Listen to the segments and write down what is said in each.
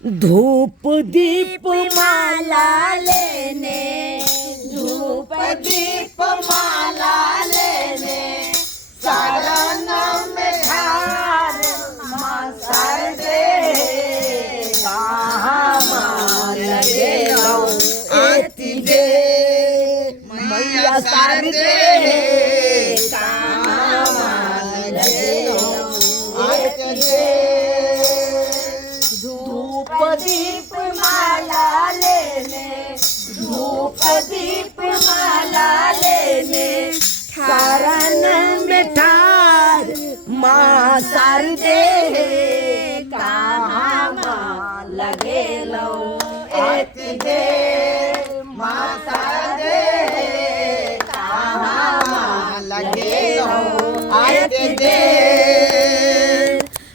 धूप दीप माला लेने, धूप दीप माला लेने शरण में ठार माँ शारदे कहाँ लगे आती दे मैया शारदे कहाँ लगे आती दे। धूप दीप माला लेने, धूप दीप माला लेने शरण में ठार माँ शारदे कहाँ माँ लगे लो आती दे माँ शारदे कहाँ माँ लगे लो आती दे।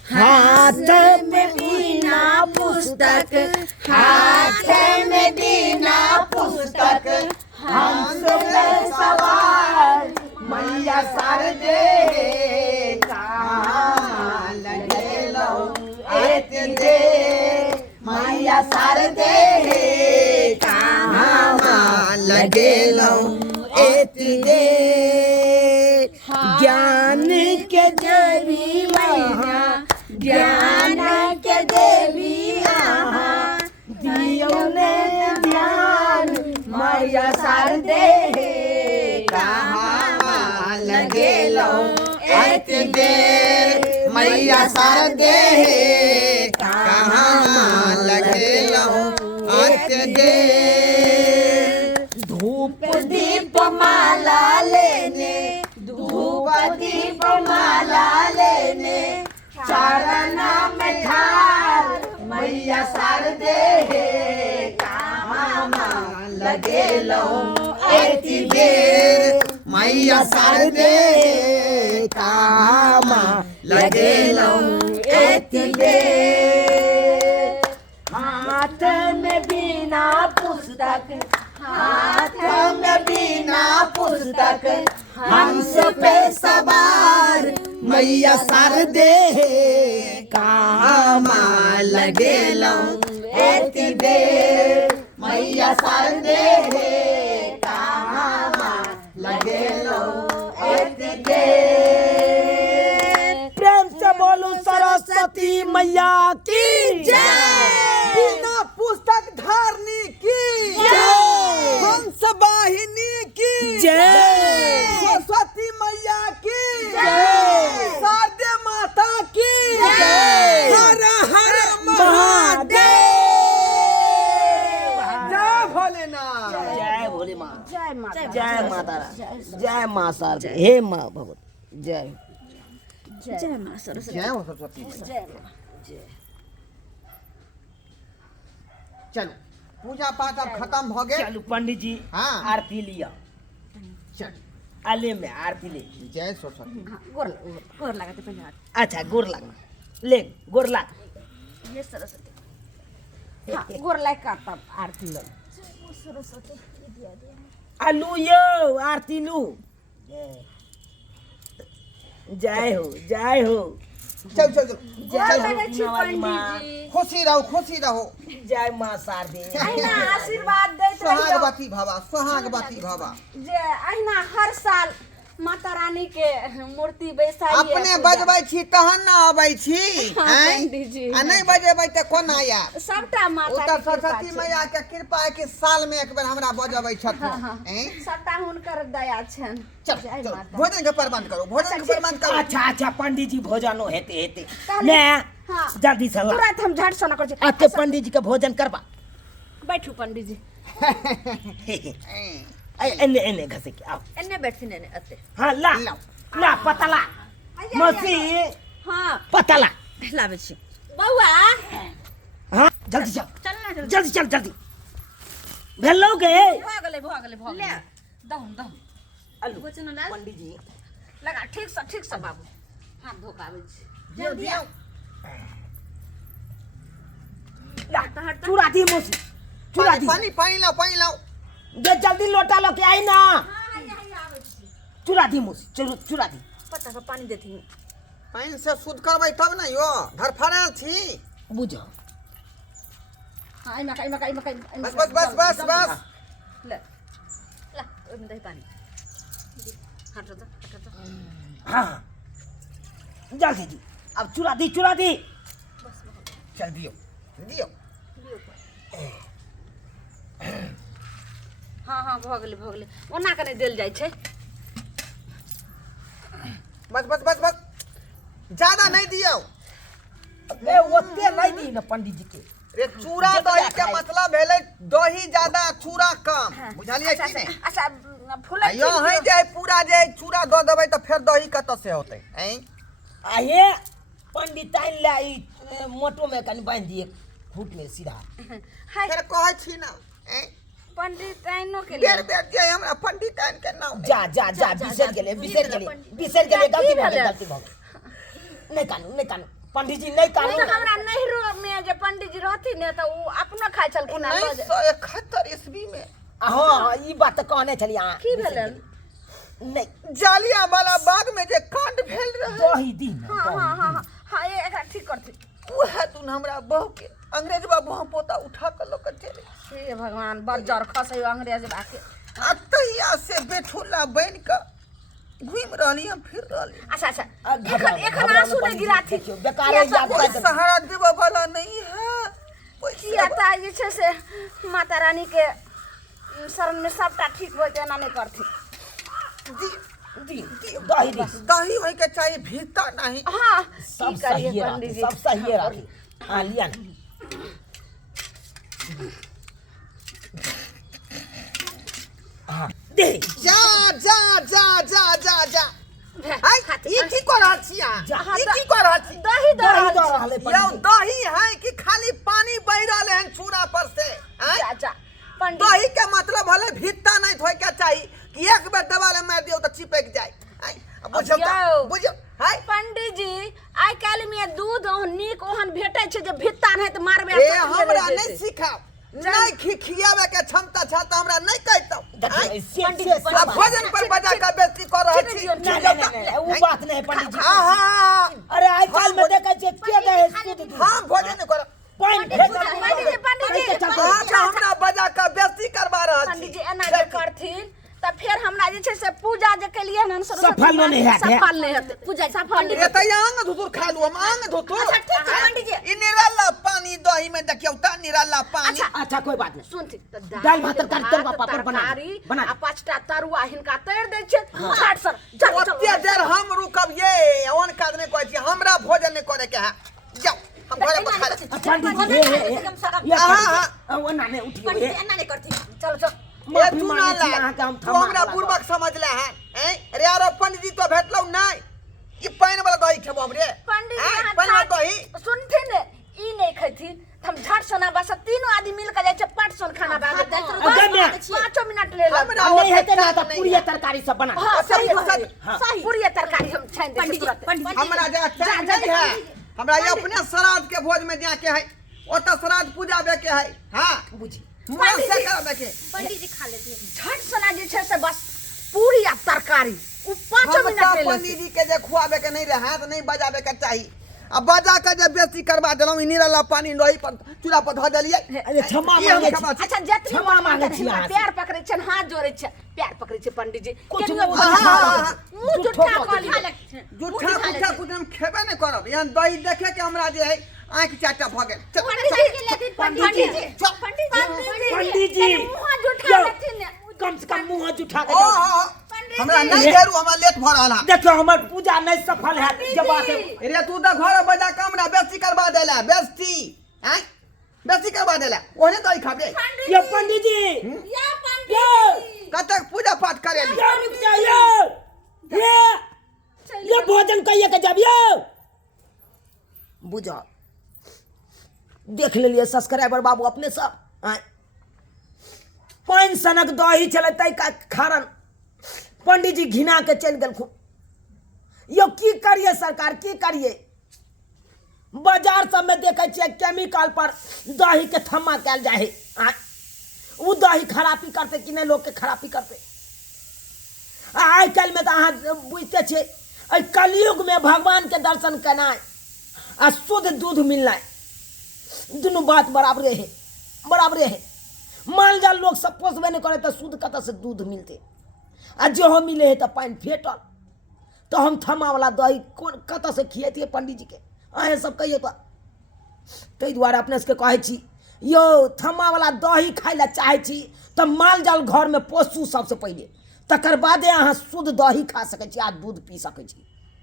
हाथ में बीना पुस्तक, हाथ में बीना पुस्तक हंस पे सवार मैया शारदे कहाँ लगे लो आती दे मैया शारदे कहाँ माँ लगे लो आती दे। ज्ञान के देवी मैया, ज्ञान के देवी आहाँ दियो ने ध्यान मैया शारदे कहाँ लगे लो आती दे मैया शारदे कहाँ लगे लो आती दे। धूप दीप माला लेने, धूप दीप माला लेने चरण में ठार मैया शारदे कहाँ माँ लगे लो आती देर मैया शारदे कहाँ माँ लगे लो आती देर। हाथ में बीना पुस्तक, हाथ में बीना पुस्तक हंस पे सवार मैया शारदे कहाँ माँ लगे लो आती देर मैया शारदे कहाँ माँ लगे लो आती देर। प्रेम से बोलो सरस्वती मैया की जय। बिना पुस्तक धारनी की जय। हंस वाहिनी की जय। सरस्वती मैया की जय। शारदे माता की जय। हर हर महादेव। जय भोलेनाथ। जय भोले माँ, जय माता, जय माता, जय माँ शारदे, हे माँ भगवती जय। जय माँ सरस्वती, जय हो सरस्वती मैया। जय माँ। चलो पूजा पाठ अब खत्म हो गए। चलो पंडित जी हाँ। आरती लिया, चल अले में आरती ले। जय सरस्वती। हाँ, गोर गोर लगाते पहले हाथ। अच्छा गोर लगना, ले गोर लग। ये सरस्वती, हाँ गोर लग का तब आरती लो। सरस्वती दिया दिया। आलू यो आरती लू। जय हो, जय हो। चल चल चल जय लगे छी पंडित जी। खुशी रहो, खुशी रहो। जय माँ शारदे। अहिना आशीर्वाद देत रहियो सुहागवती भवा, सुहागवती भवा। जे अहिना हर साल माता रानी के मूर्ति बैसाइए। अपने बजबै छी तहन न अबै छी। हाँ, हैं? पंडित जी। आ नहीं बजेबै त कोना आयब। सबटा माता ओ के त कृपा सरस्वती छै। मैया के कृपा है कि साल में एक बेर हमरा बजबै छथिन। हाँ, हाँ। हैं? सबटा हुनकर दया छनि। चल जय चल माता। भोजन के प्रबंध करो, भोजन के प्रबंध करो। अच्छा अच्छा पंडित जी भोजनो हेते हेते कहले- ले हाँ। जल्दी से ला। तुरंत हम झट से न कर छी। आते पंडित जी के भोजन करबा। बैठू पंडित जी। एने एने घसे के आओ। एने बैठथिन एने अते। हाँ ला ला पतला मसी हाँ पतला लाबै छी। बौआ हाँ जल्दी चल, चल ना जल्दी। जल्दी चल जल्दी। भेलो गे भ गेलै भ गेलै भ गेलै। दहु दहु आलू गोचन लाल पंडित जी लगा ठीक से बाबू हाथ धोकाबै छी। दियौ दियौ। ला चूड़ा दी मौसी चूड़ा दी पानी पानी लाओ, पानी लाओ। दे जल्दी लोटा लो के आई ना। हां यही आबै छी। चूड़ा दी मौसी चूड़ा दी। पत्ता का पानी देथिन। पानी से शुद्ध करबै तब न यो, धरफड़ाल छी। बुझो हाँ इमा का बस ले ला ओइमे दही पानी हट जा हाँ जल्दी जी अब चुरा दी चल दियो दियो हाँ भ गेलै ओना कने देल जाइ छै बस ज्यादा नहीं दियो ए ओते नहीं दी ना पंडित जी के रे चूड़ा दही के मतलब भेलै दही ज्यादा चूड़ा कम बुझलिए कि नहीं अच्छा फुलै यो है जे पूरा जे चूड़ा दऽ देबै तऽ फेर दही कतऽ से होतै हैं आ ये पंडित आइन ले ई मोटो में कनी बांध दिए फूट में सीधा हाय फेर कहै छी ना हैं पंडित आइनो के बेर जे हमरा पंडित आइन के नाम जा बिसर गेले गलती भऽ गेल नहीं कानू पंडित जी नहीं कानू हमरा नहिरो में जे पंडित जी रहथिन ने तऽ उ अपनो खाइ छलखिन 1971 ईस्वी में हाँ ई बात तऽ कहने छलिए अहाँ की भेलन नहीं जालियावाला बाग में जे कांड भेल रहे दही दी ना हाँ ये एकरा ठीक करथिन उहे तुन हमरा बहू के अंग्रेज बाबू हम पोता उठा के लोक चले हे भगवान बज्जर खसै अंग्रेज बाके अतैया से बेठुला बन के घूम रहली हम फिर रहली अच्छा एखन आंसू नहीं गिराथी बेकार याद कोई कर सहारा देवे वाला नहीं है किया ता जे छै से माता रानी के शरण में सबटा ठीक हो जेना नहीं करथी दी दही होय के चाहिए भीतर नहीं हाँ सब की करिए सही पंडित जी सब सही रखी हाँ लिया ना हाँ दे जा हाय ई की कर रहल छिया ई की कर रहल छी दही यौ दही है कि खाली पानी बह रहले हन चूड़ा पर से हैं जा पंडित दही के मतलब भले भीतर नहीं धोय के चाहिए कि एक बेर दबाले मार दियो तो चिपक जाए बुझियो हाय पंडित जी आइ काल्हि में दूध नीक ओहन भेटै छै जे भित्ता नहीं त मारबे ए हमरा नहीं सिखाओ नहीं खियावे के क्षमता छ त हमरा नहीं कहतो अब भोजन पर बजा के बेइज्जती कर रहल छी नहीं वो बात नहीं पंडित जी हां अरे आज कल में देखै छियै के दे दूध हां भोजन कर पंडित जी अच्छा हमरा बजा के बेइज्जती करबा रहल छी पंडित जी एना जे करथिन त फिर हमरा जे छै से पूजा जे केलिए न सफल नहीं हेतै सफल नहीं हेतै पूजा सफल ए त आंग धुतुर खा लू हम आंग धुतुर अच्छा ठीक है पंडित जी ई निराला पानी दही में देखियो त निराला पानी अच्छा कोई बात नहीं सुनथि त दाल भात तरकारी पापड़ बना आ पांचटा तरुआ हिनका तैर दै छै छाट सर ओते देर हम रुकब ये ओन काज नहीं कहै छी हमरा भोजन नहीं करे के है जाओ हम घरे पर खा ले पंडित जी हां वो ना नहीं उठियो पंडित जी एना नहीं करथि चलो ये तू ना ला तू हमरा पूर्वक समझ ले हैं रे यार पंडित जी तो भेटलौ नहीं ई पानी वाला दही खेबो हमरे पंडित जी पानी वाला दही सुनथिन ई नहीं खैथिन हम झट सना बस तीनों आदमी मिल के जाय छै पट सन खाना बना 5 मिनट ले हमरा नहीं हेतै ना त पूरी तरकारी सब बना सही पूरी तरकारी हम छान दे पंडित हमरा जा नहीं है हमरा ये अपने श्राद्ध के भोज में जा के है ओता श्राद्ध पूजा बे के है हां बुझी मन से करबे के पंडित जी खा लेते झट सना जे छै से बस पूरी आ तरकारी उ 5 मिनट ले पंडित जी के जे खुआबे के नहीं रहे हाथ नहीं बजाबे के चाहिए अब बजा के जे बेइज्जती करबा देलौ ई निराला पानी रही पर चूड़ा पर ध देलिए अरे क्षमा मांगे छी अच्छा जतनी क्षमा मांगे छी पैर पकड़े छै हाथ जोड़े छै पैर पकड़े छै पंडित जी कुछ मुंह जुठा कली जुठा कुछ हम खेबे नहीं करब यहाँ दही देखे के हमरा जे है आंख चाटा भ गेल पंडित जी मुंह जुठा लेथिन कम से कम मुंह जुठा के हमरा नहीं घेरू हमरा लेट भ रहल देखो हमर पूजा नहीं सफल है जब बात रे तू त घर बजा के हमरा बेइज्जती करबा देला बेइज्जती हैं बेइज्जती करबा देला ओने दही खाबे ये पंडित जी कतक पूजा पाठ करे रुक जाइए ये भोजन कहिए के जब ये बुझा देख लेलिए सब्सक्राइबर बाबू अपने सब 5 सनक दही चलते का कारण पंडित जी घिना के चल गल यो की करिए सरकार की करिए बाजार सब में देखे छिए केमिकल पर दही के थम्मा कैल जाए वो दही खराबी करते कि नहीं लोग के खराबी करते आई कल में तो अहाँ बुझते छे कलयुग में भगवान के दर्शन करना आ शुद्ध दूध मिलना दोनों बात बराबर है बराबरे है। माल जाल लोग सब पोसबे नहीं करे तो शुद्ध कतऽ से दूध मिलते, आ जो मिले है तो पानी फेटल, तो हम थमा वाला दही कौन कतऽ से खिएतिए पंडित जी के? अहें सब कहिए तो ताहि दुआरे अपने सबके कहै छी यो थमा वाला दही खाइ ला चाहै छी तऽ माल जाल घर में पोसू सबसे पहले, तकर बादे अहाँ शुद्ध दही खा सकै छी आ दूध पी सकै छी।